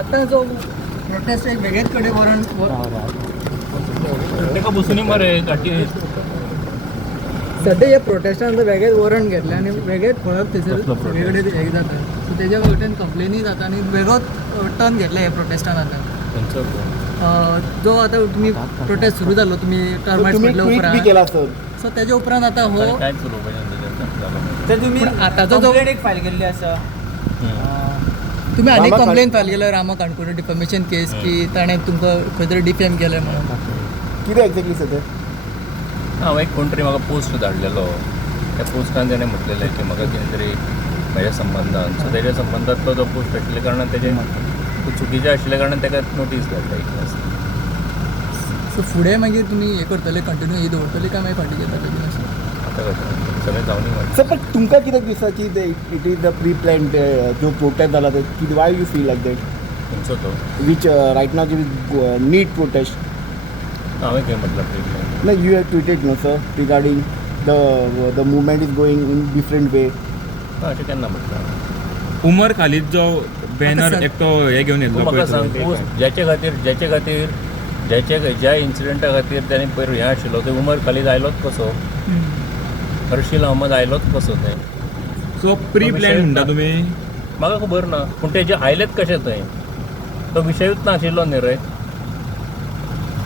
आता जो प्रोटेस्ट एक वेगळेच कडे वरण तेका बसून मरे गाठी सध्या या प्रोटेस्टान वेगळेच वरण घेतलें आनी वेगळेच फळक थंयसर कसलो protest? वेगळे हे जाता सो तेज्या कडल्यान कंप्लेनी जाता आनी वेगळोच टर्न घेतला ह्या प्रोटेस्टान आतां जो आता तुम्ही प्रोटेस्ट सुरू जालो तुम्ही टर्माइट्स म्हटल्या उपरांत केला सर सो तेज्या उपरांत आता हो कांयच उलोवपाचें तर तुम्ही पण आताचो जो complaint एक फायल केल्ली आसा तुम्ही आनी रामा कंप्लेन फायल केलं रामा काणकोडे डिफॅमेशन केस की ताणें तुमकां खंय तरी डिफेम केलें म्हणून कितें एक्झॅक्टली सर हांव एक कोण तरी म्हाका पोस्ट धाडलेलो त्या पोस्टान ताणें म्हटलेलें की म्हाका कितें तरी म्हज्या संबंधान सो तेज्या संबंधांतलो जो पोस्ट आशिल्ल्या कारणान तेजें चुकीचें आशिल्ल्या कारणान ताका नोटीस धाडटा एक सो फुडें मागीर तुमी हे करतले कंटिन्यू ही दवरतले काय मागीर फाटीं घेतले बीन अशें आतां कशें सगळें जावनी म्हाका सर पण तुमकां कित्याक दिसता की it is the pre plan जो प्रोटेस्ट जाला ते कितें why you feel like that तुमचो तो which right now need protest हांवें खंय म्हटलां प्रिप्लॅन No, you have tweeted, no, sir, regarding the movement is going in different way. अशें केन्ना म्हटलां उमर खालीद जो बॅनर सर- एकटो हे घेवन तूं येयल्लो म्हाका सांग पोस्ट ज्या इन्सिडंटा खातीर ताणें पयर हें आशिल्लो ते उमर खालीद आयलोच कसो हर्शील अहमद आयलोच कसो थंय सो प्री प्लॅन म्हणटा तुमी म्हाका खबर ना पूण तेजे आयलेत कशें थंय तो विशयूच नाशिल्लो न्ही रे